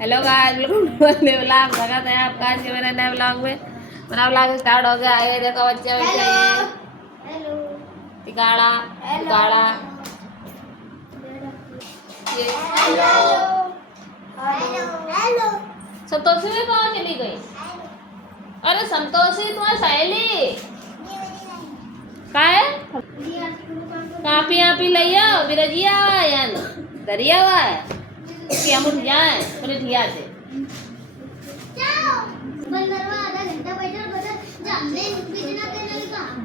Hello guys, welcome to vlog. स्वागत है आपका आज के मेरे नए व्लॉग में। मेरा व्लॉग स्टार्ट हो गया है। देखो बच्चे बैठे हैं। हेलो टिकाड़ा टिकाड़ा। Hello hello. संतोषी भी कहाँ चली गई? अरे संतोषी तुम्हारी सहेली कहाँ है? कापी आपी लिया बिरजिया हुआ है यान दरिया हुआ है कि हम उठ जाए पूरे ठिया से।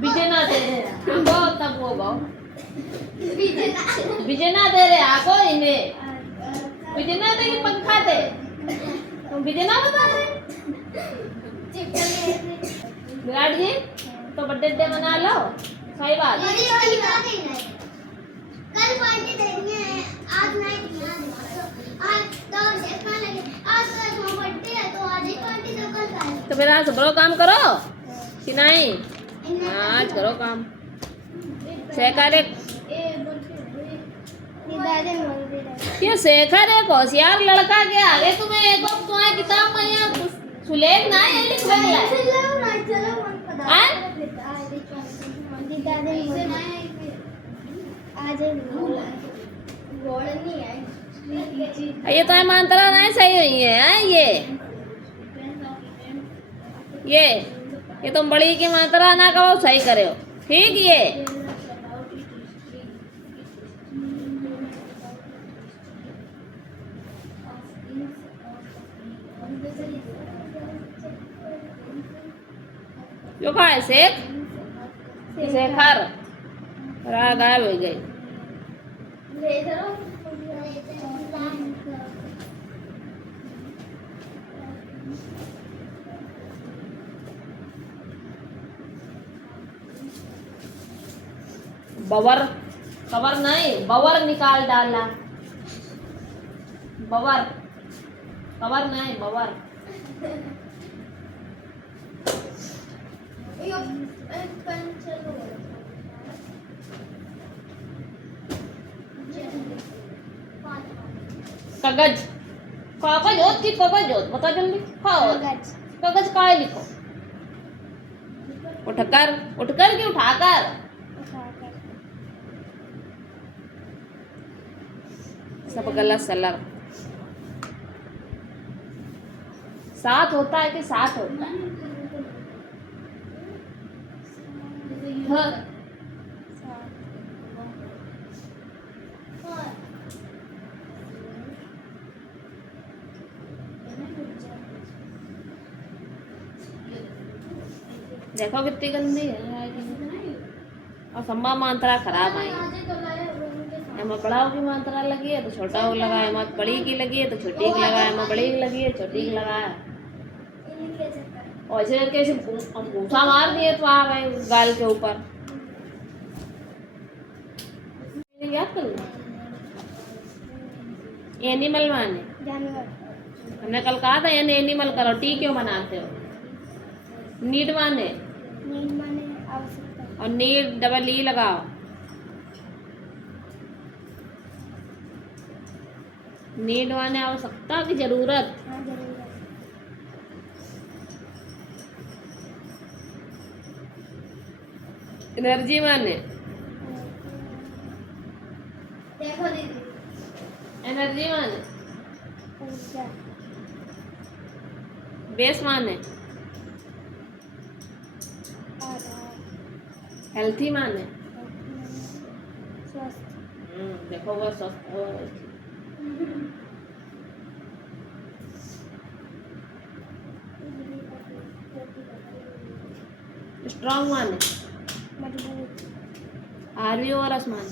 बिजना दे रहे बहुत तब वो बिजना दे रहे आको इन्हें बिजना दे कि पंखा दे तुम बिजना बता रहे। विराट जी तो बर्थडे मना लो। सही बात कल पार्टी देनी है आज नहीं आज तो देखना लगे आज तो बर्थडे है तो आज ही पार्टी तो कल का तो फिर आज बड़ो काम करो कि नहीं? आज करो काम शेखर एक ये शेखर एक होशियार लड़का के आगे तुम्हें एक तुम्हारी किताब में यहाँ सुलेख ना ये लिख रहा ये तो मांत्रा नहीं सही हुई है। ये तुम बड़ी की मात्रा ना कहो सही करे हो ठीक। ये जो कहा है शेखर गायब हो गई। बवर कवर नहीं बवर निकाल डाला। बवर कवर नहीं बवर। कागज कागज होत की कागज होत बता जल्दी। कागज का है लिखो। उठकर कि उठाकर? सब गलत सलर। साथ होता है कि साथ होता है? हाँ। देखो कितनी गंदी है और संभा मात्रा खराब आई। एम बड़ा की मात्रा लगी है तो छोटा को लगाया, एम बड़ी की लगी है तो छोटी की लगाया, एम बड़ी की लगी है छोटी की लगाया। और ऐसे कैसे भूसा मार दिए तो आ गए गाल के ऊपर। याद कर एनिमल माने हमने कल कहा था एनिमल करो टी क्यों बनाते हो? नीड माने और नीड डबल ई लगाओ। नीड माने आवश्यकता की जरूरत। एनर्जी माने देखो दीदी एनर्जी माने बेस माने हेल्थी माने देखो वो स्वस्थ हो। स्ट्रॉन्ग माने आर्वी और आसमान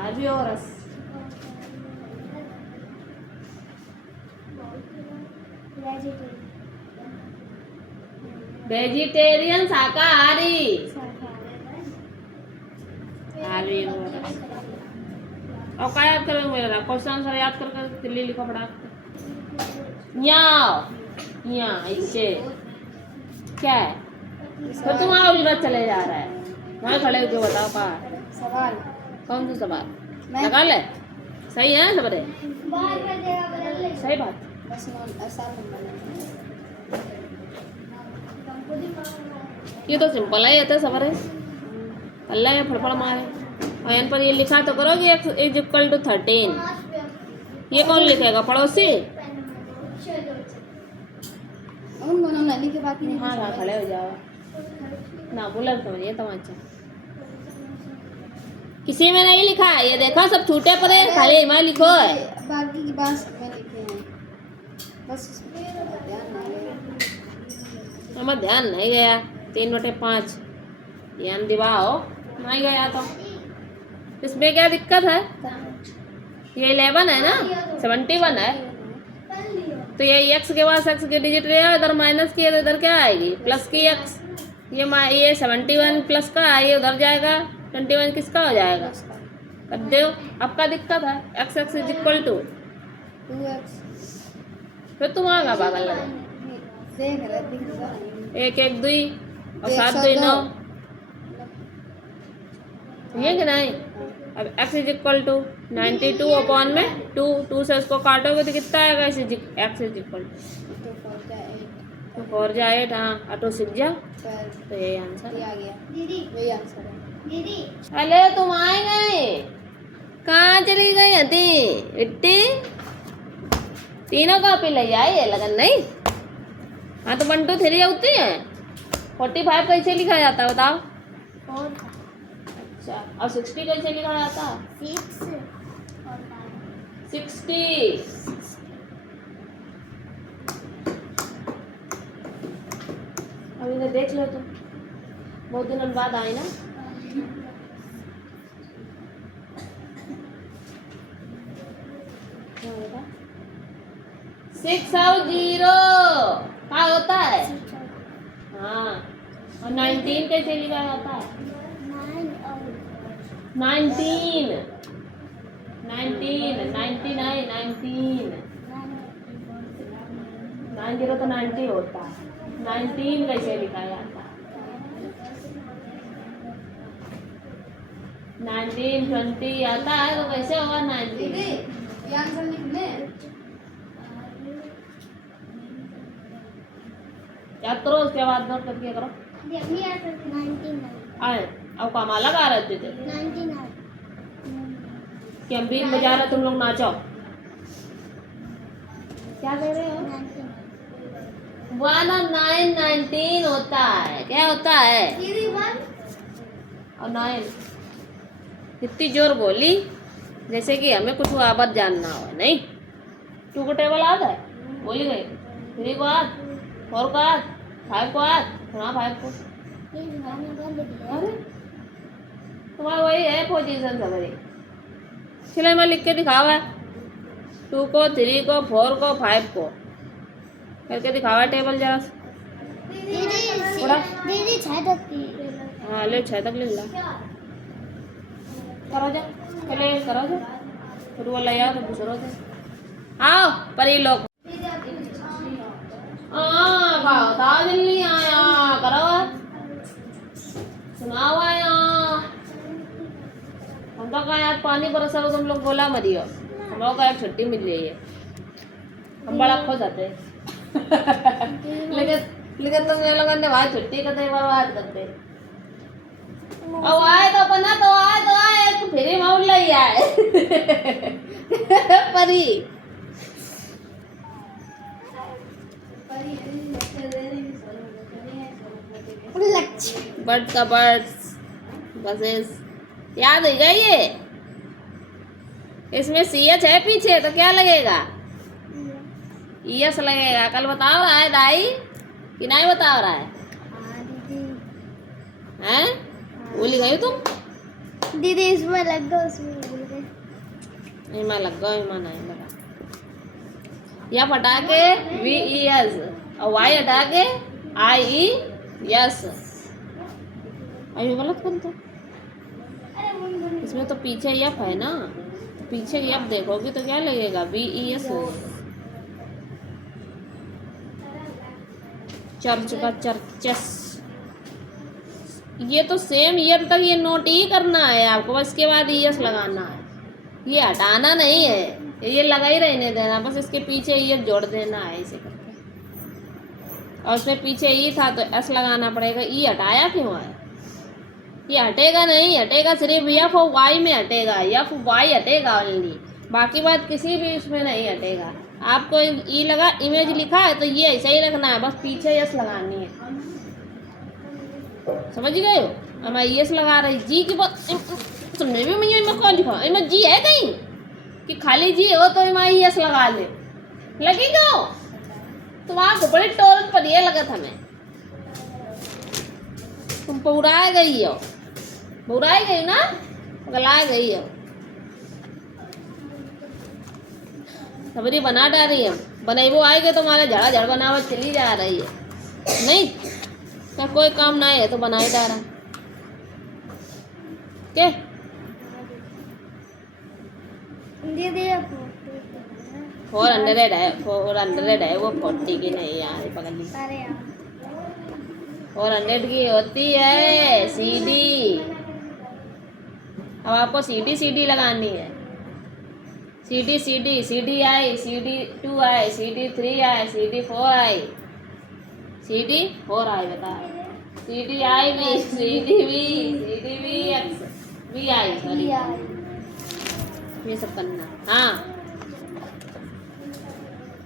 आर्वी और वेजिटेरियन शाकाहारी आर्वी और क्या याद करोगे मेरा क्वेश्चन आंसर याद कर दिल्ली लिखो फटाक। यहाँ यहाँ इससे क्या है? फिर तुम वहाँ उलझ चले जा रहा है। वहाँ खड़े होके बताओ कहाँ है? सवाल कौन सा सवाल लगा ले? सही है सबरे? सही बात। बस आसान नंबर ये तो सिंपल है, ये तो सबर है। अल्लाह में फड़फड़ मारे। और यहाँ पर ये लिखा तो करोगे x इज इक्वल टू 13। ये कौन लिखेगा? पड़ोसी? उन दोनों नली के बाकी नहीं। हाँ हाँ खड़े हो जाओ ना, बोला समझिए तमाचा। किसी में नहीं लिखा है, ये देखो सब छूटे पड़े, खाली मैं लिखो है। बाकी की बात में लिखे हैं, बस उसमें ध्यान नहीं गया। हमें ध्यान नहीं गया। 3/5 ध्यान दिवाओ नहीं गया तो इसमें क्या दिक्कत है? ये 11 है ना, 71 है तो ये x के बाद x के डिजिट रहेगा, इधर माइनस की है तो इधर क्या आएगी? प्लस की x। ये 71 प्लस का है, ये उधर जाएगा। 21 किसका हो जाएगा? कर दो। अब का दिक्कत है? x is equal to 2x। फिर तुम आगा पागल लगे। देख रहे दिख रहा है। 1 1 2 और 7 2 9 ये कि नहीं? अब x is equal to 92 upon में 2 से इसको काटोगे तो कितना आएगा? x इज इक्वल टू 4 जा 8। हाँ ऑटो सीख जा तो यही आंसर आ गया दीदी, यही आंसर है दीदी। अरे तुम आए गए, कहाँ चली गई हती इट्टी? तीनों कॉपी ले आई है लगन नहीं? हाँ तो 1 2 3 होती है। 45 कैसे लिखा जाता है बताओ? अच्छा, और 60 कैसे लिखा जाता है? 60। अब इन्हें देख लो तुम, बहुत दिन बाद आई ना। क्या होगा? 6 और 0 क्या होता है? हाँ, और 19 कैसे लिखा जाता है? 19 19 90 तो 90 होता है। 19 कैसे लिखा जाता है? 19 20 आता है तो कैसे होगा 19? ये आंसर लिख ले। याद करो, उसके बाद नोट करके करो। आए अब कामा लगा रहे थे कि हम बीन बजा रहे, तुम लोग नाचो। क्या कह रहे हो? 1 और 9 19 होता है। क्या होता है? और 9 इतनी जोर बोली जैसे कि हमें कुछ आबाद जानना हो। नहीं 2 को टेबल आता है, बोली गई। 3 को आत, 4 को आत, 5 को आत। हाँ 5 को। अरे तुम्हारा वही है पोजीशन सवेरे। चलो मैं लिख के दिखावा 2 को 3 को 4 को 5 को करके दिखावा टेबल जरा। दीदी 6 तक की। हाँ ले 6 तक ले ला। करो जा पहले करो जा, फिर वो ले आओ तो दूसरों से आओ पर ये लोग बताओ जल्दी आया करो सुनाओ आया। हम तो कहा यार पानी बरसा तुम लोग बोला मत दियो, हम लोग का एक छुट्टी मिल रही है, हम बड़ा खो जाते लेकिन तुम ये लोगों ने वहाँ छुट्टी करते बर्बाद करते। अब आए तो अपना तो आए फिर माउल लई आए परी बर्ड का बर्ड्स बसेस याद हो गई ये। इसमें CH है पीछे तो क्या लगेगा? ES लगेगा। कल बताओ रहा है दाई कि नहीं बताओ रहा है? हैं भूल गई तुम? दीदी इसमें लग गया, उसमें भूल गए। नहीं मैं लग गया, मैं नहीं लगा। या हटा के VES और Y हटा के IES। अभी गलत कौन था? इसमें तो पीछे F है ना, तो पीछे F देखोगे तो क्या लगेगा? VES होगा। चर्च का चर्चस। ये तो सेम ईयर तक ये नोट ही करना है आपको, बस इसके बाद ईयर्स लगाना है, ये हटाना नहीं है, ये लगा ही रहने देना, बस इसके पीछे ईयर जोड़ देना है ऐसे करके। और उसमें पीछे ई था तो एस लगाना पड़ेगा। ई हटाया क्यों है? ये हटेगा नहीं, हटेगा सिर्फ एफ और वाई में हटेगा, एफ वाई हटेगा ओनली, बाकी बात किसी भी उसमें नहीं हटेगा। आपको ई लगा, इमेज लिखा है तो ये ऐसा ही रखना है, बस पीछे यस लगानी है, समझ गए हो? अब मैं यस लगा रही जी की बात समझे भी मुझे, मैं कौन लिखा इनमें जी है कहीं कि खाली जी हो तो मैं यस लगा ले, लगी क्यों? तुम्हारा बड़ी टोल पर ये लगा था मैं, तुम पौराए गई हो, बुराई गई ना, गलाए गई है, खबरी बना डाली है, बनेबो आएगा तो हमारे झड़ा झड़ बनावट चली जा रही है, नहीं क्या कोई काम ना है तो बनाए जा रहा क्या? फोर हंड्रेड है वो 40 की नहीं यार पगली, 400 की होती है सीडी। अब आपको सीडी लगानी है, सीडी आई, सीडी 2 आई, सीडी 3 आई, सीडी 4 आई, सीडी 4 आई बता, सीडी आई भी, सीडी भी एक्स भी आई, सॉरी ये सब करना। हाँ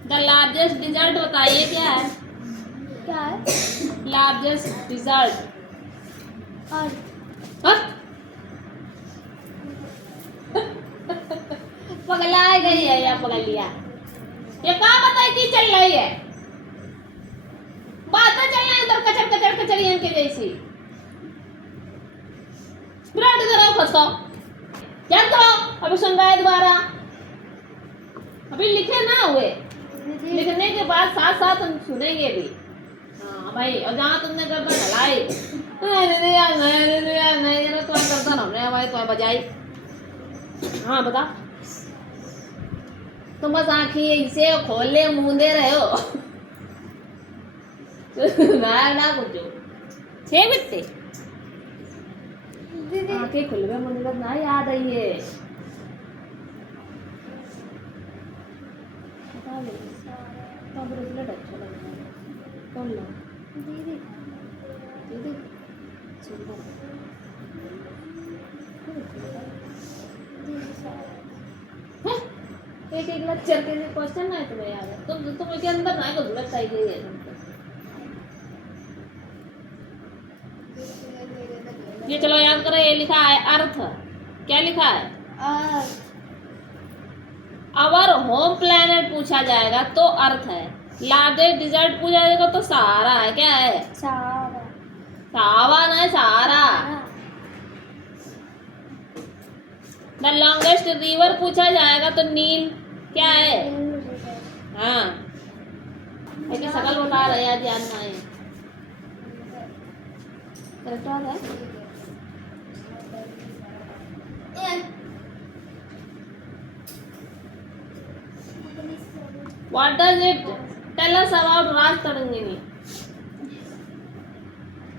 द लार्जेस्ट डिजर्ट बताइए क्या है? क्या है लार्जेस्ट डिजर्ट? पगला गई है या पगलिया, ये कहाँ बताई थी चल रही है, बात चल रही है इधर कचर इनके जैसी। ब्रेड करो फंसो, याद करो, अभी सुन रहा है दोबारा, अभी लिखे ना हुए, लिखने के बाद साथ साथ हम सुनेंगे भी। हाँ भाई, और जहाँ तुमने गर्दन हलाई नहीं तो गर्दन हमने भाई तो बजाई। हाँ बता, तुम बस आँखें इसे खोले मूंदे रहे हो ना कुछ 6 बिट्टे आँखें खुल गए, मुझे बस ना याद आई है। ब्रेसलेट अच्छा लग रहा है, कौन लो दीदी सुंदर एक लेक्चर के लिए क्वेश्चन ना तुम्हें याद है, तुम के अंदर ना कुछ लगता ही है तुमको। ये चलो याद करो, ये लिखा है अर्थ, क्या लिखा है? अवर होम प्लेनेट पूछा जाएगा तो अर्थ है, लार्जेस्ट डिजर्ट पूछा जाएगा तो सहारा है, क्या है? सावा ना सहारा। द लॉन्गेस्ट रिवर पूछा जाएगा तो नील, क्या है? हाँ ऐसे सकल बता रहे हैं ध्यान में करेक्ट बात है। What does it tell us about Raj Tarangini?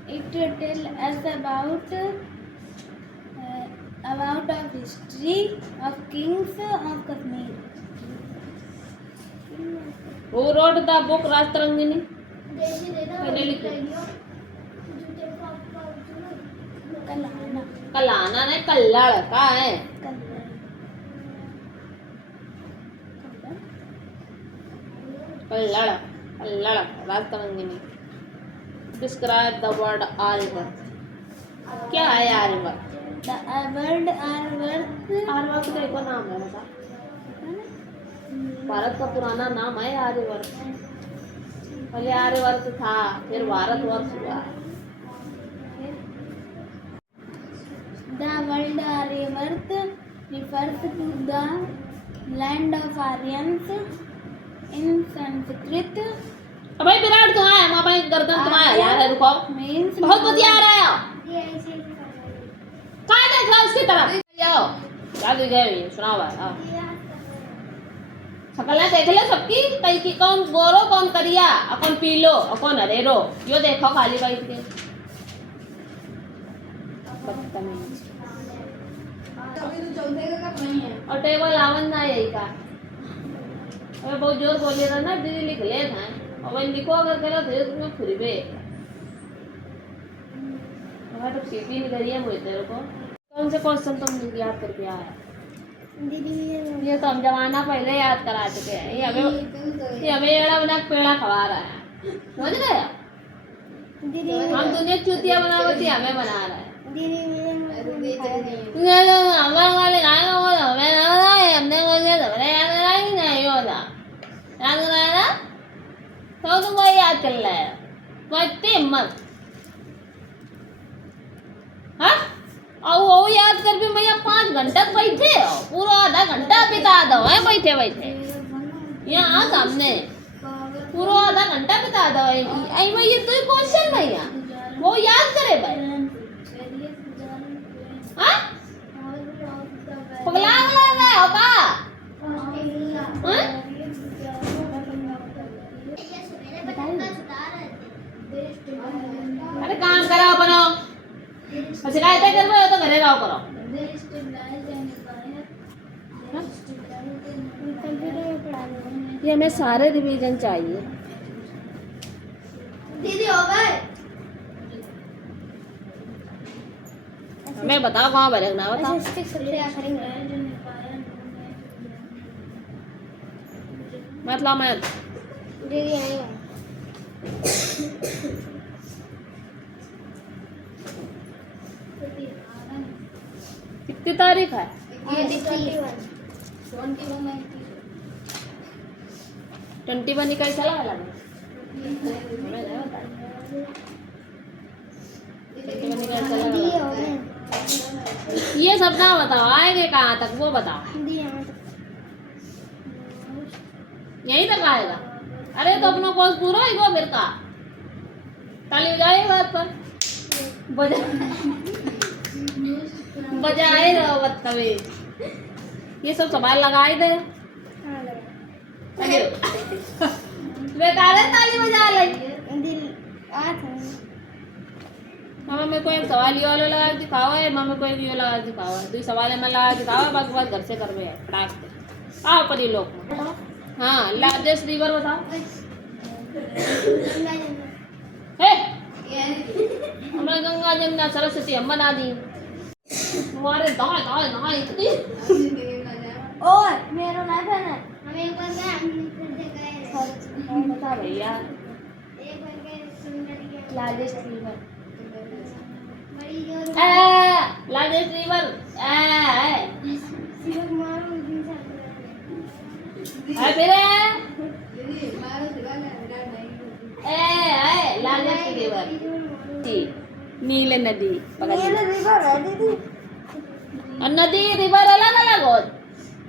It tell us about of history of kings of Kashmir. Who wrote the book Raj Tarangini? पहले लिखे कलाना ने कल्लड़ का है, कल्लड़ Rajatarangini. Describe the word Aryavarta, क्या है आर्यवर्त? The word आर्यवर्त का एक और नाम है बता, भारत का पुराना नाम है आर्यवर्त, पहले आर्यवर्त था फिर भारतवर्ष हुआ। The word Aryavart refers to the land of Aryans in Sanskrit. भाई विराट तो है, माँ भाई गर्दन तुम्हारा यार है, रुको Means बहुत बतिया रहे हो, कहाँ देख रहा उसकी तरफ, जाओ क्या दिख गए सुनाओ भाई। शकलें देख ले सबकी, कई की कौन गोरो कौन करिया, कौन पीलो और कौन हरेरो, यो देखो खाली बैठ के। बदतमीज। और टेबल आवन ना यही का, अबे बहुत जोर बोलिए था ना दीदी लिख ले था, और वही लिखो अगर करो तो तुम्हें फिरबे। हमारे तो सीटी नहीं करी है मुझे तेरे को। कौन से क्वेश्चन तुम याद करके आया? दीदी ये तो हम जमाना पहले याद करा चुके हैं। ये हमें एड़ा बना के पेड़ा खवा रहा है, समझ गए? दीदी हम दुनिया चूतिया बनावती हमें बना रहा है। दीदी हमारे वाले आएगा वो हमें ना बनाए, हमने बोले तो मैंने याद करा ही नहीं होता। याद कराया ना तो तुम वही याद कर ले, इतनी हिम्मत। हाँ, और वो याद कर भी भैया 5 घंटा बैठे हो, पूरा आधा घंटा बिता दो है बैठे बैठे यहाँ सामने, पूरा आधा घंटा बिता दो। आई भैया तो क्वेश्चन भैया वो याद करे भाई। हाँ, पगला गया होगा। हाँ? अरे काम करो अपनो, शिकायतें कर रहे हो तो घरे रहो करो। ये हमें सारे रिवीजन चाहिए। दीदी हो गए। हमें बताओ कहाँ भरना बताओ। मतलब मैं दीदी आएगा। कितनी तारीख है? 21 का चला वाला है। हमें नहीं पता। 21 का चला वाला है। ये सब ना बताओ, आएंगे कहाँ तक वो बताओ। यहीं तक आएगा। अरे तो अपना कोर्स पूरा ही वो फिर का ताली बजाए बात पर बजाए रहो बदतमीज। ये सब सवाल लगाए दे बेकार है, ताली बजा ले। मामा मेरे को एक सवाल ये वाला लगा दिखाओ है, मामा को एक ये लगा दिखाओ है, 2 सवाल में लगा दिखाओ है, बस बस घर से करवे है फटाक से। आओ पर ये लोग। हाँ, लार्जेस्ट रिवर बताओ। हे हमारे गंगा जमुना सरस्वती हम बना दी तुम्हारे दाएं दाएं दाएं इतनी। और मेरा लाइफ है ना, हम एक बार गए बता भैया लार्जेस्ट रिवर। लार्जेस्ट रिवर है फिर लार्जेस्ट रिवर नील नदी। और नदी रिवर अलग अलग हो,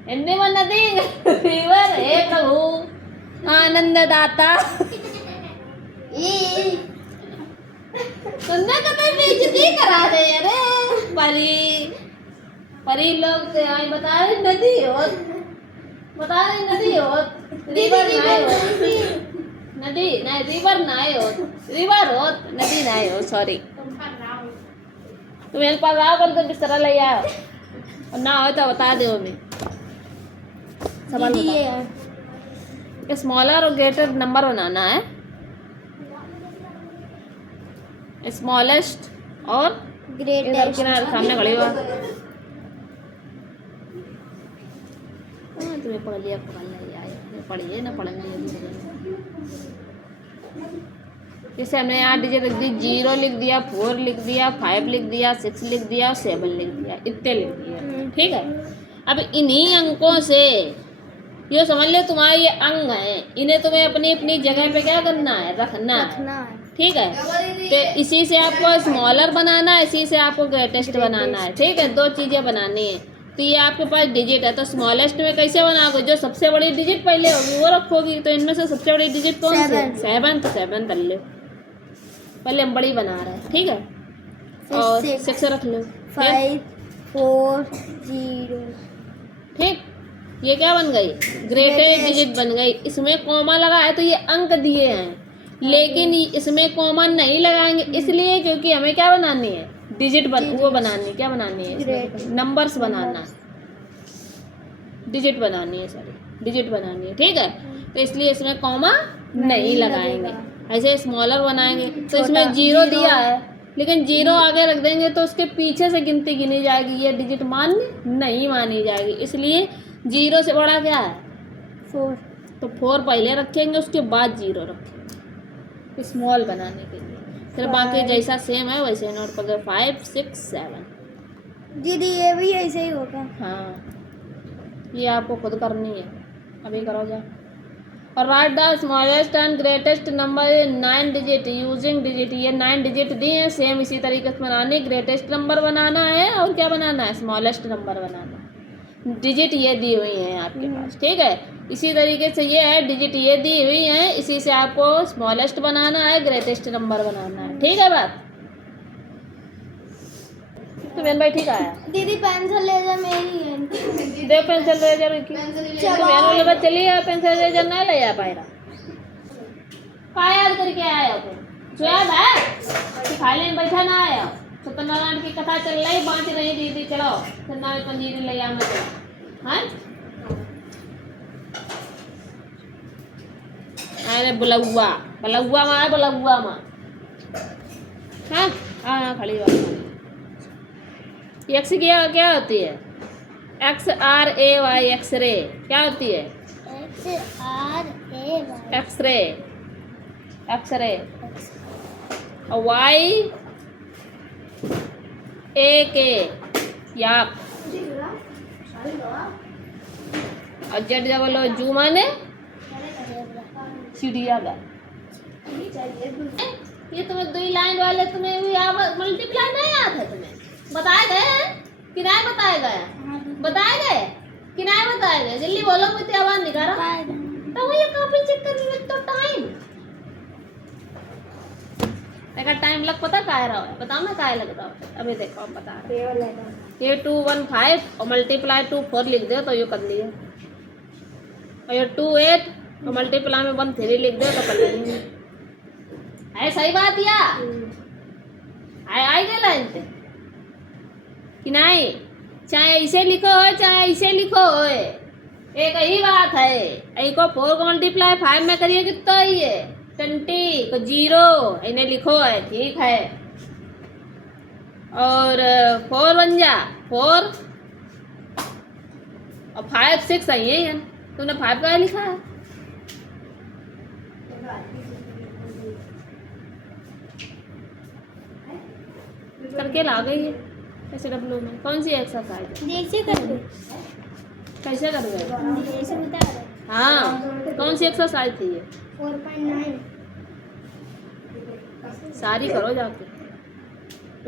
हिंदी में नदी रिवर हे प्रभु आनंददाता। तुमने कभी बेइज्जती करा दे। अरे परी लोग से आई बता रहे नदी हो, बता रहे नदी हो, रिवर नहीं हो, नदी नहीं रिवर नहीं हो, रिवर हो नदी नहीं हो। सॉरी तुम मेरे पास आओ कर तो बिस्तर ले आओ, और ना हो तो बता दो हमें। सवाल बताओ। स्मॉलर और ग्रेटर नंबर बनाना है। स्मॉलेस्ट और ग्रेटेस्ट सामने खड़ी हुआ। तुम्हें पढ़ लिया पढ़िए ना पढ़ेंगे। जैसे हमने यहाँ डिजिट लिख दी, 0 लिख दिया, 4 लिख दिया, 5 लिख दिया, 6 लिख दिया, 7 लिख दिया, इतने लिख दिया। ठीक है, अब इन्हीं अंकों से ये समझ ले तुम्हारे ये अंग हैं, इन्हें तुम्हें अपनी अपनी जगह पे क्या करना है, रखना है। ठीक है, तो इसी से आपको स्मॉलर बनाना है, इसी से आपको ग्रेटेस्ट बनाना है। ठीक है, 2 चीज़ें बनानी है। तो ये आपके पास डिजिट है, तो स्मॉलेस्ट में कैसे बनाओगे, जो सबसे बड़ी डिजिट पहले होगी वो रखोगी। तो इनमें से सबसे बड़ी डिजिट कौन सी है? 7। तो 7 कर लो, पहले हम बड़ी बना रहे हैं। ठीक है, और 6 रख लो, 5 4 0। ठीक। ये क्या बन गई? ग्रेटेस्ट डिजिट बन गई। इसमें कॉमा लगा है तो ये अंक दिए हैं, लेकिन इसमें कॉमा नहीं लगाएंगे इसलिए क्योंकि हमें क्या बनानी है? डिजिट वो बनानी है। क्या बनानी है? नंबर्स बनाना, डिजिट बनानी है, सॉरी डिजिट बनानी है, ठीक है। तो इसलिए इसमें कॉमा नहीं लगाएंगे। ऐसे स्मॉलर बनाएंगे तो इसमें 0 दिया है, लेकिन 0 आगे रख देंगे तो उसके पीछे से गिनती गिनी जाएगी, ये डिजिट मान्य नहीं मानी जाएगी। इसलिए 0 से बड़ा क्या है? 4। तो 4 पहले रखेंगे, उसके बाद 0 रखेंगे स्मॉल बनाने के लिए। फिर बाकी जैसा सेम है वैसे नोट कर दो। 5 6 7। दीदी ये भी ऐसे ही होगा। हाँ, ये आपको खुद करनी है, अभी करो जा। और right the smallest and greatest number 9 digit using digit. ये 9 डिजिट दिए हैं, सेम इसी तरीके से बनानी। ग्रेटेस्ट नंबर बनाना है और क्या बनाना है? स्मॉलेस्ट नंबर बनाना है। डिजिट ये दी हुई हैं आपके पास, ठीक है। इसी तरीके से ये है, डिजिट ये दी हुई हैं, इसी से आपको स्मॉलेस्ट बनाना है, ग्रेटेस्ट नंबर बनाना है, ठीक है बात। तो बहन भाई ठीक आया। दीदी पेंसिल ले जा मेरी है। दे पेंसिल रेजर की तो बहन बोले बस चलिए पेंसिल रेजर ना ले आ पाएगा। का याद करके आया तुम? जो याद है कि खाली में बैठा ना आया। सत्यनारायण की कथा चल रही, बांट रही दीदी, चलो सत्यनारायण पंजीरी ले आ मत। हाँ अरे बुलौआ बुलौआ माँ है, बुलौआ माँ। हाँ हाँ खड़ी बात। एक्स क्या होती है? XRAY एक्सरे क्या होती है? X-ray x-ray. और YAK याक। और ZOO जू माने चिड़ियाघर। ये तुम्हें 2 लाइन वाले तुम्हें मल्टीप्लाई नहीं याद है? तुम्हें बताए गए कि नहीं बताए गए? बताए गए कि नहीं बताए गए? जल्दी बोलो, मुझे आवाज निकालो। तो ये कॉपी चेक करने में तो टाइम देखा, टाइम लग पता का रहा है? बताओ ना का लग रहा है। अभी देखो हम बता रहे हैं। ये 2 1 5 और मल्टीप्लाई 2 4 लिख दो तो ये कर लिए। और ये 2 8 और मल्टीप्लाई में 1 3 लिख दो तो कर लेंगे। है सही बात या आई गए लाइन पे कि नहीं? चाहे ऐसे लिखो हो चाहे ऐसे लिखो हो, एक ही बात है। एक को 4 को मल्टीप्लाई 5 में करिए कितना ही है? 20 को 0 इन्हें लिखो है, ठीक है। और 4 बन जा 4 और 5 6 आई है। तुमने 5 का लिखा है? करके ला गई है ऐसे डब्लू में। कौन सी एक्सरसाइज? जैसे कर दो। कैसे कर गए? जैसे बता रहे। हाँ, कौन सी एक्सरसाइज थी ये? 4.9। सारी करो जाके।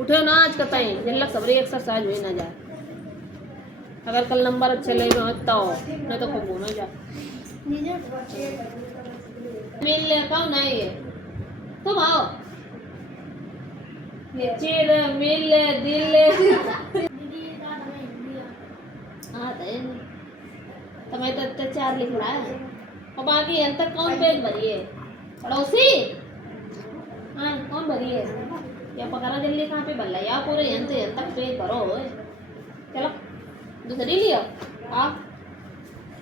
उठो ना आज कतई जिन लग सबरी एक्सरसाइज हुई ना जाए। अगर कल नंबर अच्छे लगे हो तो नहीं तो खूब घूमो जा। मिल ले कौन है ये? तुम आओ। चिर मिल दिल हाँ तुम्हें तो 4 लिख रहा है और बाकी अंत तक कौन पेज भरी है? पड़ोसी हाँ कौन भरी है? या पकड़ा जल्दी कहाँ पे बल्ला या पूरे यंत्र तक पेज भरो। चलो दूसरी लियो आप।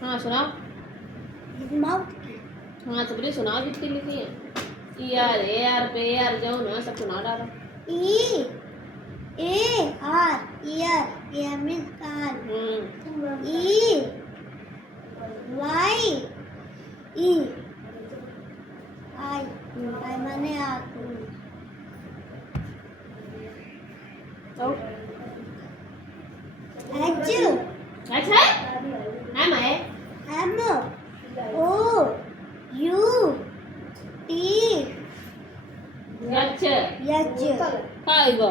हाँ सुनाओ। हाँ सबरी सुनाओ जितनी लिखी है। यार ए यार पे यार जाओ ना सब सुना डालो। EAR EAR means car. I माने आग। H है? M है? यच काय गो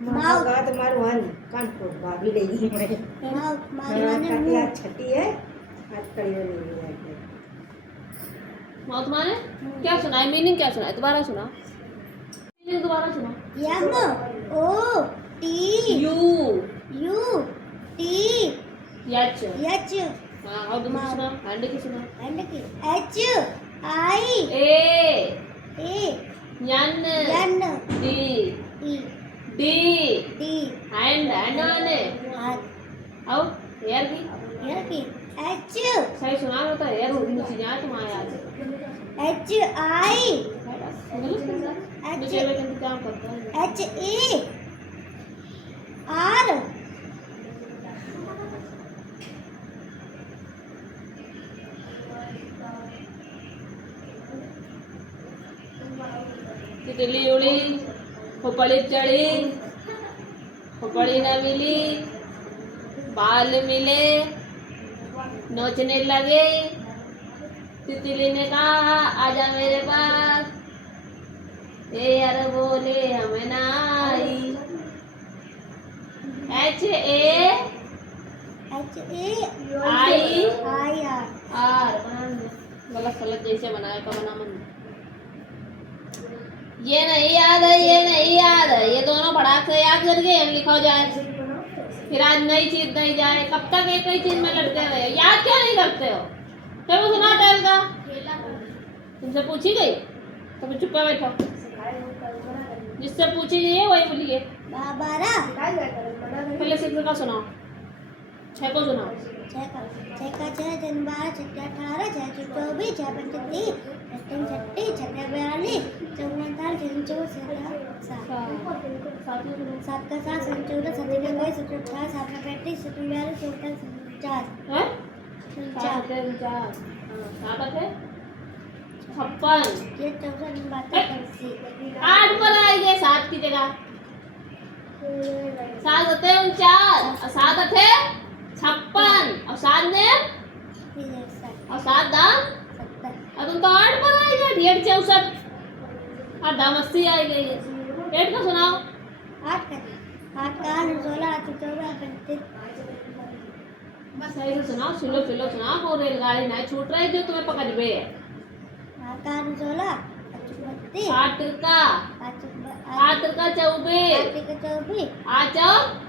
माउथ मारो हन कानपुर भाभी ले गई मैं माने छठी है आज कड़ी नहीं है। माउथ माने क्या सुना है? मीनिंग क्या सुना है? दोबारा सुना। मीनिंग दोबारा सुना। MOT U UT H H हाँ और दूसरा सुना, हैंड की सुना। एंड की H I A A N N D E D D hand hand वाले आर और हेयर की हेयर की एच सही सुना होता है हेयर होगी मुझे यहाँ तुम्हारे याद एच आई नीचे बैठ इंतजाम करता है एच ए आर तितली उड़ी खोपड़ी चढ़ी खोपड़ी न मिली बाल मिले नोचने लगे तितली ने कहा आजा मेरे पास ए यार बोले हमें ना I H A I I R गलत गलत जैसे बनाया का बना मन ये नहीं याद है ये नहीं याद है ये दोनों फटाक से याद करके हम लिखा जाए फिर आज नई चीज नहीं जाए कब तक एक ही चीज में लटके रहे याद क्यों नहीं करते हो तो वो सुना टेल का तुमसे पूछी गई तो चुप कर बैठो जिससे पूछी गई है वही बोलिए बारह पहले सिक्स का सुनाओ छह को सुनाओ छः का छः जन 12 छः 18 छः 24 छः 25 छः 36 छः 42 54 छः 54 सात का 7 7 14 7 का 22 7 18 7 का 35 7 42 54 हैं 4 सात आठ है 56 ये 64 72 आठ पर आएंगे सात की जगह सात होते 49 और सात अठे 56 और सात ने और सात दाम और तुम तो आठ पर आएगा 164 और दामस्ती आई गई है 8 का सुनाओ 8 का 16 8 14 35 बस सही से सुनाओ सुनो सुनाओ वो रेलगाड़ी नहीं छूट रही जो तुम्हें पकड़ बे 8 का 16 32 8 तिरका 8 तिरका 24 8 का 24 8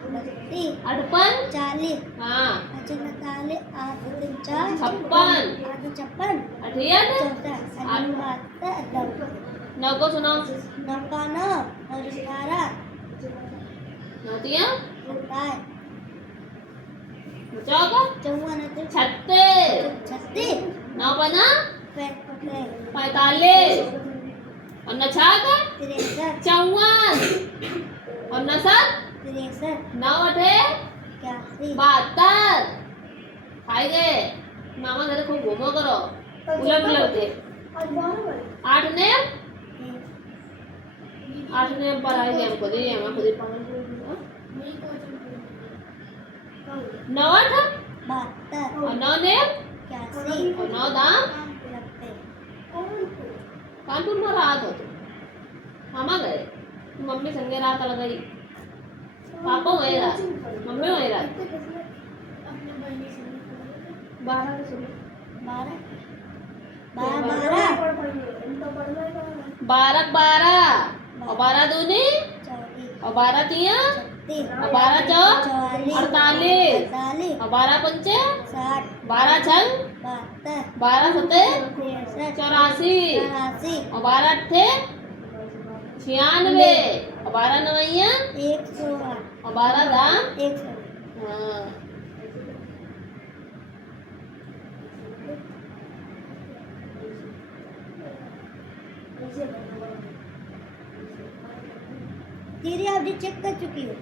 32 अठपन 40 हाँ 45 8 4 56 56 अठियन 74 9 को सुनाओ 9 का 9 और 18 नौतिया 27 चौका 54 36 36 9 पना 45 और न छाका 63 54 और न सात 63 9 अठे 81 72 खाई गए मामा घर खूब घूमो करो उलट उलट के 8 ने 8 ने पर आई गए हमको दे हम खुद ही पागल 9 8 72 और 9 ने 81 और 9 दाम 90 कानपुर में रात हो मामा गए मम्मी संगे रात लगाई पापा वही रात मम्मी वही रात 12 के सुनो 12 और 12 दूनी और 12 तिया और 12 चौ 48 और 12 पंचे 12 छंग 12 सते 84 और 12 अट्ठे 96 और 12 नवैया 108 और 12 दाम 100 हाँ दीदी आप जी चेक कर चुकी हो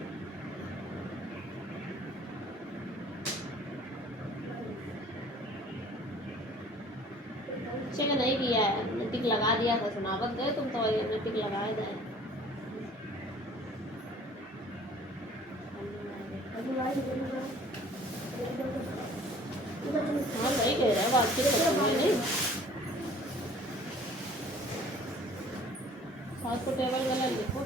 चेक नहीं किया है टिक लगा दिया था सुनावत गए तुम तो वही टिक लगाए गए हाँ सही कह रहे हो बातचीत करते नहीं हाथ को टेबल वाला लिखो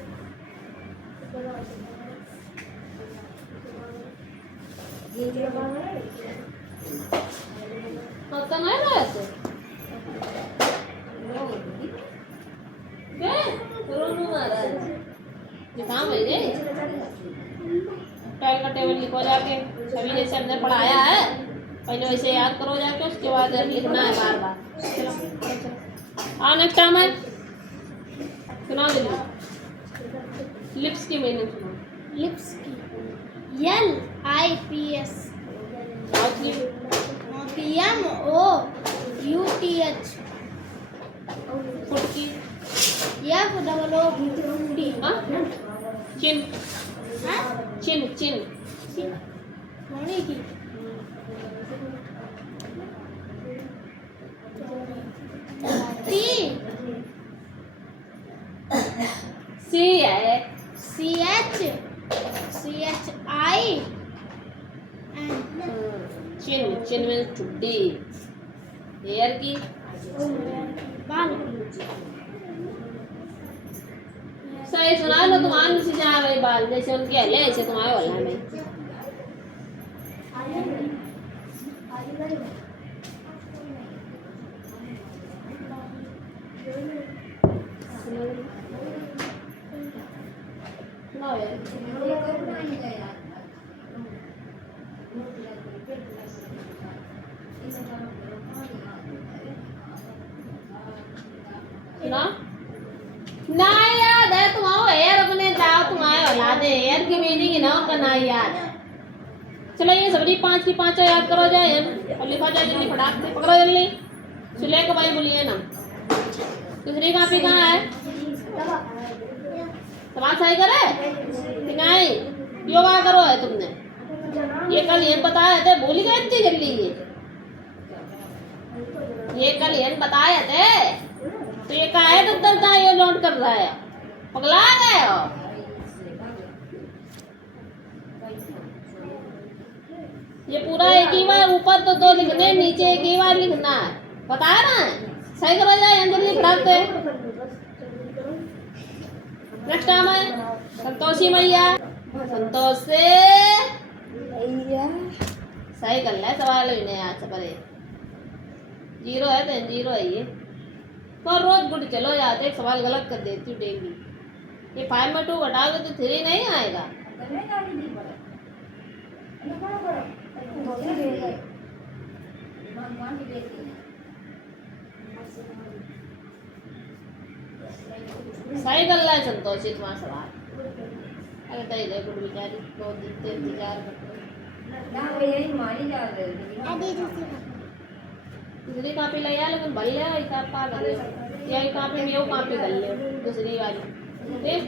खत्म है ना ऐसे जुकाम है टाइल का टेबल लिखो जाके सभी जैसे हमने पढ़ाया है पहले वैसे याद करो जाके, उसके बाद लिखना है बार बार। चलो चलो आओ नेक्स्ट टाइम है, सुनाओ जल्दी। लिप्स की मीनिंग सुनाओ। लिप्स की LIPS माउथ की MOUTH फुट की FOOT हाँ चिन हाँ चिन चिन होने की T सी है CHI चिन चिन में चुड्डी। हेयर की बाल सही सुना लो, तुम्हारे नीचे जा रहे बाल जैसे उनके हले ऐसे तुम्हारे वाला है नहीं। सुनाओ यार। सुना ना याद है तुम्हारा हेयर अपने जाओ तुम्हारे औलादे हेयर की मीनिंग ना करना याद। चलो ये सब्जी 5 की 5 याद करो जाए और लिखा जाए जल्दी फटाक से पकड़ो जल्दी। सुले के भाई बोलिए ना। दूसरी कॉपी कहाँ है? समाज सही करे कि नहीं? योगा करो है तुमने, ये कल ये बताया थे, भूल गए इतनी जल्दी? ये कल ये बताया थे तो ये कहा है दफ्तर का ये नोट कर रहा है, पगला गए हो? ये पूरा एक ही बार ऊपर तो 2 लिखने, नीचे एक ही बार लिखना है, बताया ना? सही करो जाए जल्दी फटाकते। नेक्स्ट टाइम है संतोषी मैया, संतोष से भैया सही कर ले सवाल ही नहीं आज पर 0 है तो 0 है ये, पर रोज गुड चलो जाते एक सवाल गलत कर देती हूँ डेली। ये 5 में 2 घटाओगे तो 3 नहीं आएगा। सही कर रहा है संतोषी तुम्हारा सवाल। अरे तय दे गुड बेचारी 2 दिन 3 4 दूसरी कॉपी ले आ, लेकिन भल ले हिसाब पा कर ले, यही कॉपी में वो कॉपी कर ले दूसरी वाली देख।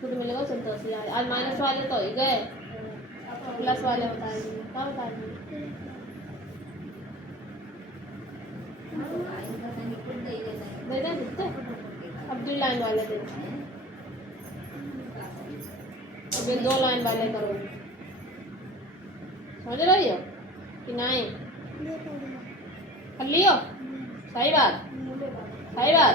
खुद मिलेगा संतोषी आज माइनस वाले तो ही गए, प्लस वाले बता देंगे क्या बता देंगे। दे दें कितने अब 2 लाइन वाले दे, अभी 2 लाइन वाले करो, समझ रही हो कि नहीं? कर लियो? सही बात सही बात।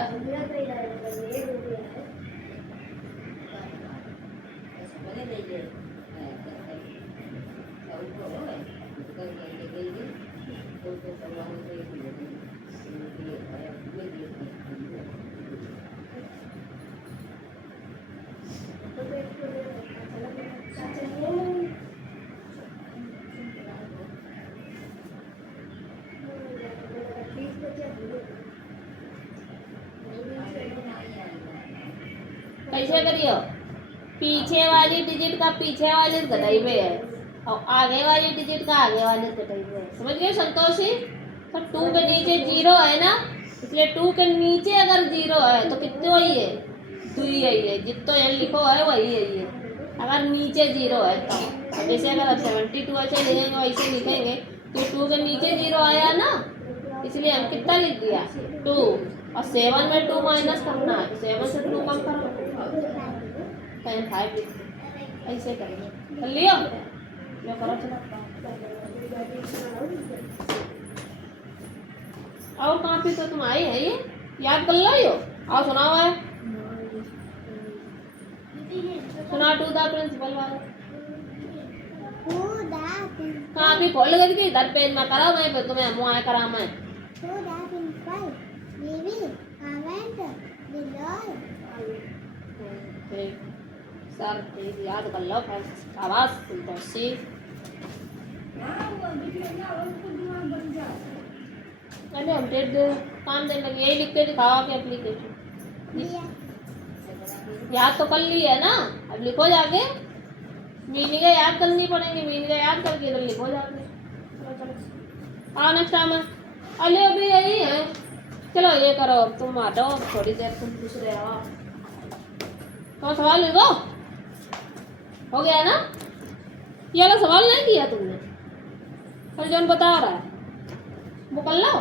कैसे करियो? पीछे वाली डिजिट का पीछे वाली घटाई पे है और आगे वाली डिजिट का आगे वाली घटाई पे है, समझ गए संतोषी? तो 2 के नीचे 0 है ना, इसलिए 2 के नीचे अगर 0 है तो कितने वही है 2 ही है, जितना यहाँ लिखो है वही है ये। अगर नीचे 0 है तो जैसे अगर आप 72 ऐसे लिखेंगे वैसे लिखेंगे तो 2 के नीचे 0 आया ना, इसलिए हम कितना लिख दिया 2 और 7 में 2 माइनस करना है, 7 से 2 कम करो 5 लिख दो, ऐसे करेंगे। कर लियो? लो करो चलो। और कॉपी तो तुम आई है, ये याद कर लो यो। आओ सुनाओ है, सुना टू द प्रिंसिपल वाला। कॉपी खोल गई थी इधर पेन में करा मैं पे तुम्हें मुआए करा मैं। ठीक सर ठीक याद कर लो फिर आवाज़ संतोषी अरे हम डेट काम देने लगे यही लिख के दिखाओ आपकी एप्लीकेशन याद तो कर ली है ना अब लिखो जाके मीनिंग याद करनी पड़ेंगी मीनिंग याद करके इधर लिखो जाके आओ नेक्स्ट टाइम अरे अभी यही है चलो ये करो अब तुम आ जाओ थोड़ी देर तुम पूछ रहे हो तो सवाल लिखो हो गया ना ये वाला सवाल नहीं किया तुमने कल जौन बता रहा है वो कर लो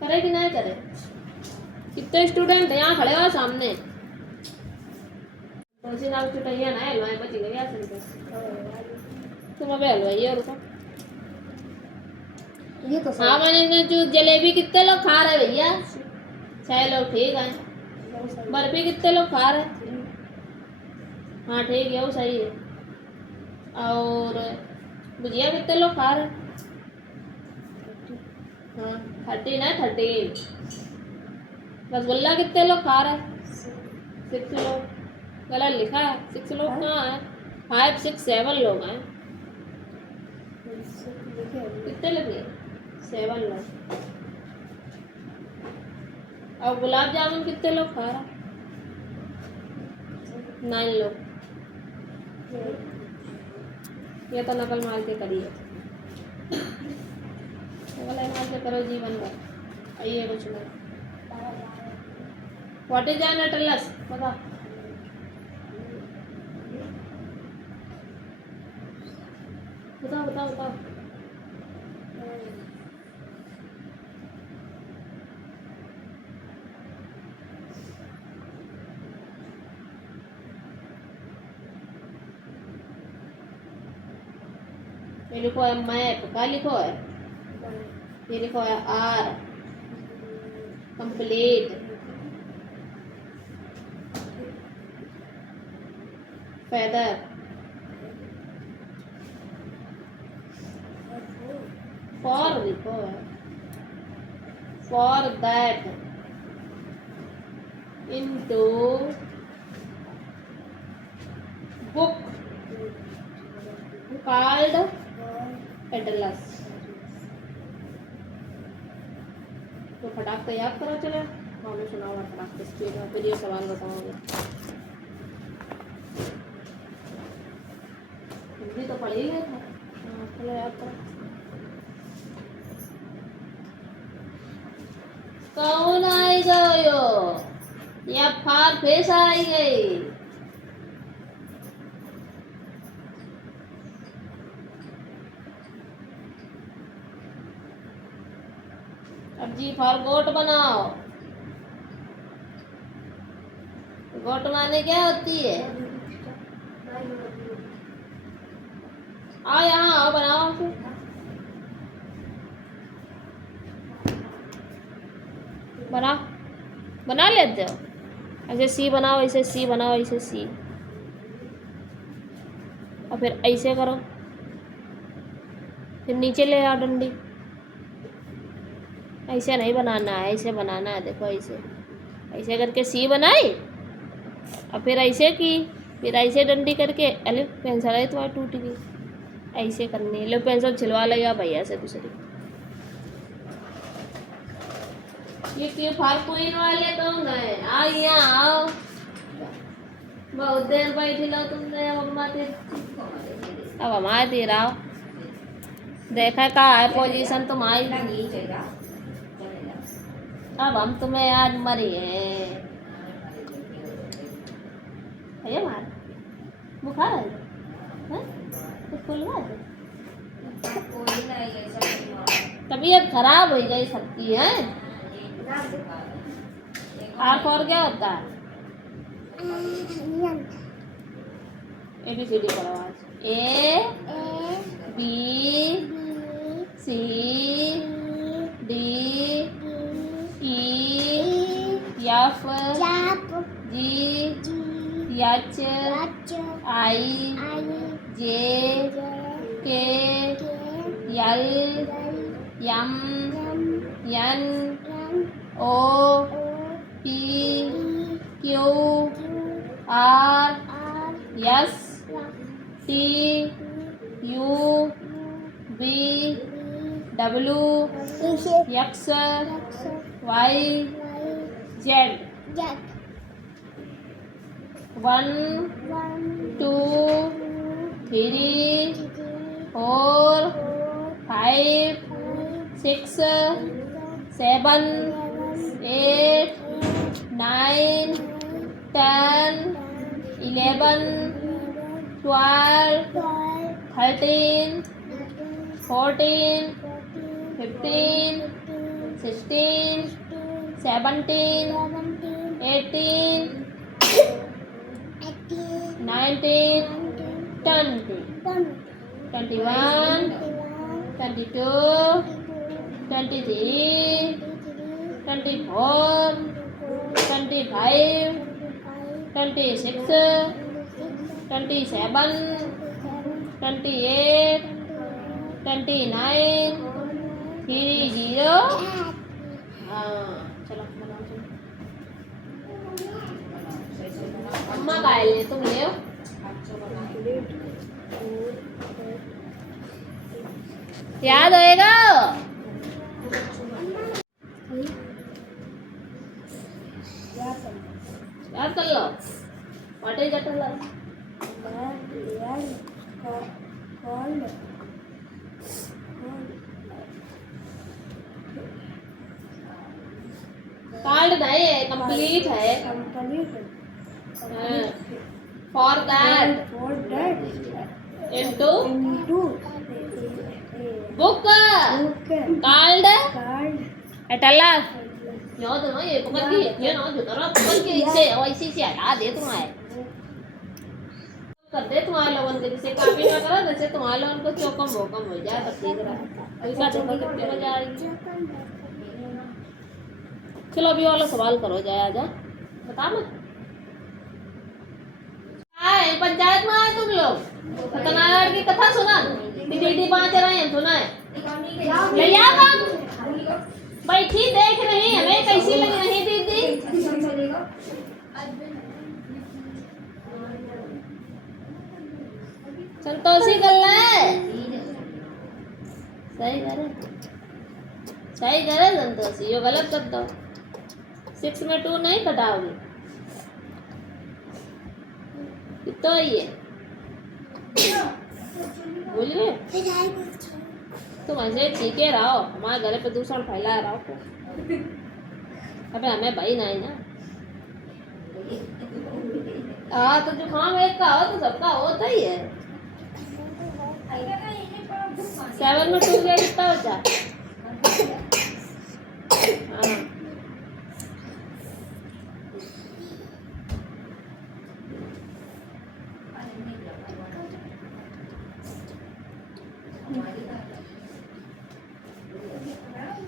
करे कि नहीं करे कितने स्टूडेंट यहाँ खड़े हो सामने तो नाम छुट्टियाँ ना हलवाई बची गई तुम अबे हलवाई और को ये तो हाँ मैंने जो जलेबी कितने लोग खा रहे भैया 6 लोग ठीक है बर्फी कितने लोग खा रहे हाँ ठीक है वो सही है और भुजिया कितने लोग खा रहे हाँ 13 है 13 रसगुल्ला कितने लोग खा रहे 6 लोग गलत लिखा है 6 लोग कहाँ है 5 6 7 लोग हैं कितने लगे 7 लोग और गुलाब जामुन कितने लोग खा रहा 9 लोग ये तो नकल मार के करिए नकल मार के करो जीवन भर आइए कुछ नहीं व्हाट इज एन एटलस बता बताओ बताओ बताओ ये लिखो है मैप क्या लिखो है ये लिखो है आर कंप्लीट feather for लिखो है for that into book called atlas तो फटाक से याद करो चलो हमें सुनाओ फटाक से स्पीड में फिर ये सवाल बताओगे हिंदी तो पढ़ ही गए था चलो याद करो कौन आई गयो या फार फेस आई गई अब जी फार गोट बनाओ गोट माने क्या होती है आओ यहाँ आओ बनाओ फिर बना बना लेते हो ऐसे सी बनाओ ऐसे सी बनाओ ऐसे सी और फिर ऐसे करो फिर नीचे ले आओ डंडी ऐसे नहीं बनाना है ऐसे बनाना है देखो ऐसे ऐसे करके सी बनाई और फिर ऐसे की फिर ऐसे डंडी करके अरे पेंसिल है तुम्हारी टूट गई ऐसे करनी लो पेंसिल छिलवा लेगा भैया से दूसरी ये क्यों फारकुइन वाले कौन है आओ यहाँ आओ बहुत देर बैठी लो तुमने अब हमारे दे रहा देखा कहा है पोजीशन तुम्हारी अब हम तुम्हें आज मरी है मार बुखार है कुछ खुल तबीयत खराब हो गई सबकी है आप और क्या होता है ABCD पढ़ो आज A B C D E F G H I J K L M N O P Q R S T U V W X Y Z 1 2 3 4 5 6 7 8 9 10 11 12 13 14 15 16 17 18 19 20 21 22 23 24 25 26 27 28 29 30 चलो बनाओ चलो अम्मा का ले तुम ले याद होएगा याद कर लो व्हाट इज दैट कॉल्ड नहीं है कंप्लीट है for that into book called एटला nhớ tôi nói gì cũng có gì nhớ nói tụi nó cũng có gì xe ôi xe đã để tôi ngoài करते तुम्हारे लोगों के जैसे काफी ना करो जैसे तुम्हारे लोगों को चौकम भोकम हो जाए तब ठीक रहा ऐसा देखो कितनी मजा आएगी चलो अभी वाला सवाल करो जाए आजा बता ना आए पंचायत में आए तुम लोग सत्यनारायण की कथा सुना टीटी 5 रहे हैं सुना है ले आ काम बैठी देख रही हमें कैसी लग रही दीदी संतोषी कर ले सही करे संतोषी यो गलत कर दो 6 में 2 नहीं कटाओगे कितना ही है बोलिए तुम ऐसे ठीक है रहो हमारे घर पे प्रदूषण फैला रहो अबे हमें भाई नहीं ना हाँ तो जुकाम एक का हो तो सबका होता ही है 7 में 2 गया कितना बचा हाँ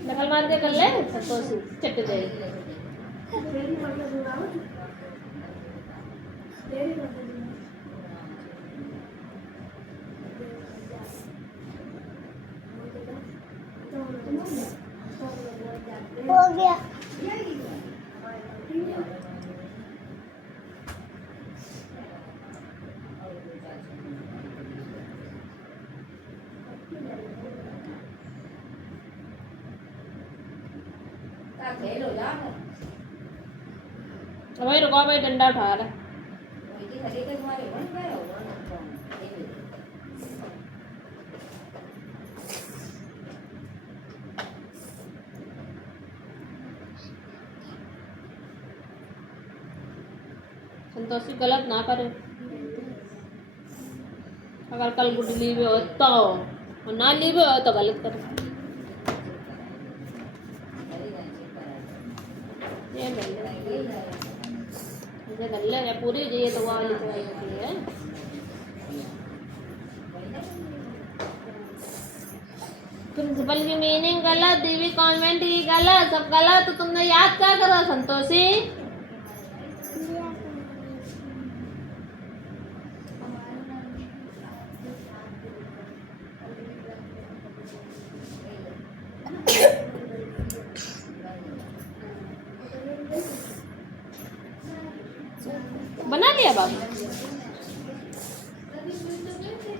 नकल मार के कर ले संतोषी चट दे हो गया भाई रुको भाई डंडा उठा ले संतोषी गलत ना करे अगर कल गुड लीव हो तो और ना लीव हो तो गलत करे ये कर ले या पूरी ये तो वाली होती है प्रिंसिपल की मीनिंग गलत देवी कॉन्वेंट की गलत सब गलत तो तुमने याद क्या करो संतोषी बाबू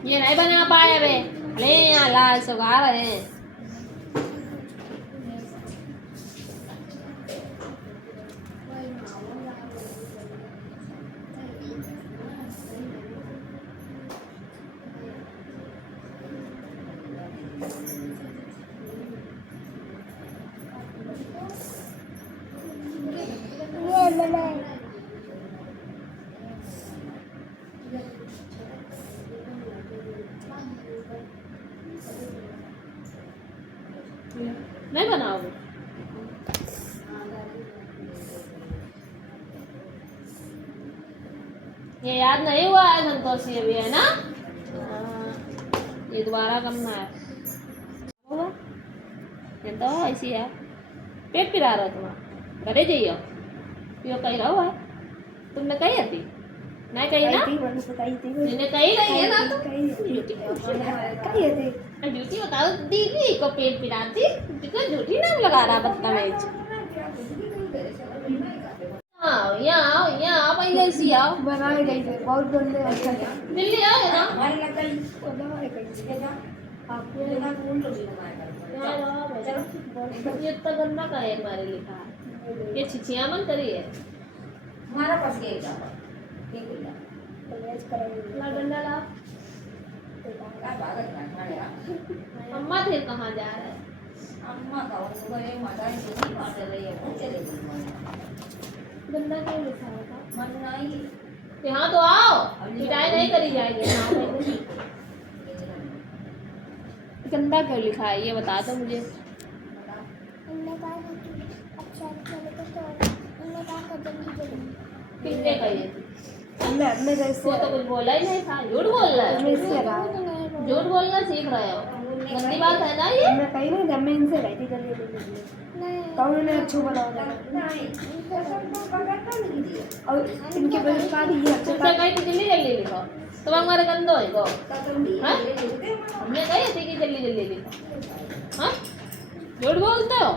ये नहीं बना पाए वे ले यहाँ लाल सुखा रहे हैं नहीं बनाओगे ये याद नहीं हुआ है संतोषी अभी है ना ये दोबारा करना है हुआ ये तो ऐसी है पेट पिरा रहा तुम्हारा घरे जाइयो यो कही रहो है तुमने कही थी नहीं कही ना मैंने कही नहीं है ना झूठी बता दो दीदी को पेट पिराती झूठी नाम लगा रहा बदतमीज हाँ यहाँ आओ पहले इसी आओ बनाने गई थी बहुत गंदे दिल्ली आओ ना ये इतना गंदा का है हमारे लिखा है ये छिछिया मन करी है हमारा पास गया ला डंडा ला अम्मा थे कहाँ जा रहे हैं अम्मा का वो माता नहीं मार रही है वो चले गई गंदा क्यों लिखा है था मन नहीं यहाँ तो आओ पिटाई नहीं करी जाएगी यहाँ पे गंदा क्यों लिखा है ये बता दो मुझे किसने कही थी मैं वो तो कुछ बोला ही नहीं था झूठ बोल रहा है झूठ बोलना सीख रहे हो गंदी बात है ना ये मैं कहीं नहीं मैं इनसे गई थी जल्दी तो उन्होंने अच्छू बनाया और इनके बड़े कार्ड ये अच्छे तुमसे कही थी जल्दी जल्दी लिखो तुम हमारे गंदो है को हमने कही थी कि जल्दी जल्दी लिखो हाँ झूठ बोलते हो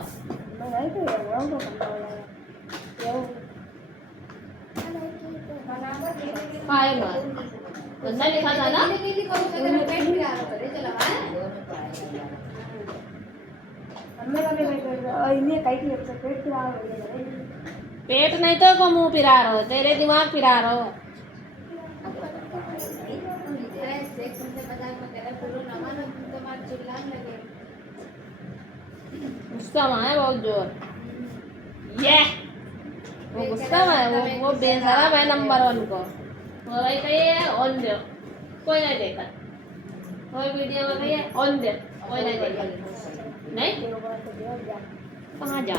पाए मार गंदा लिखा था ना पेट नहीं तो को मुंह पिरा रहो तेरे दिमाग पिरा रहो गुस्सा में है बहुत जोर ये वो गुस्सा में है वो बेशरम है नंबर 1 को वो भाई कहिए ऑन दो कोई नहीं देखा कोई वीडियो में कहिए ऑन दे कोई नहीं देखा नहीं कहाँ जा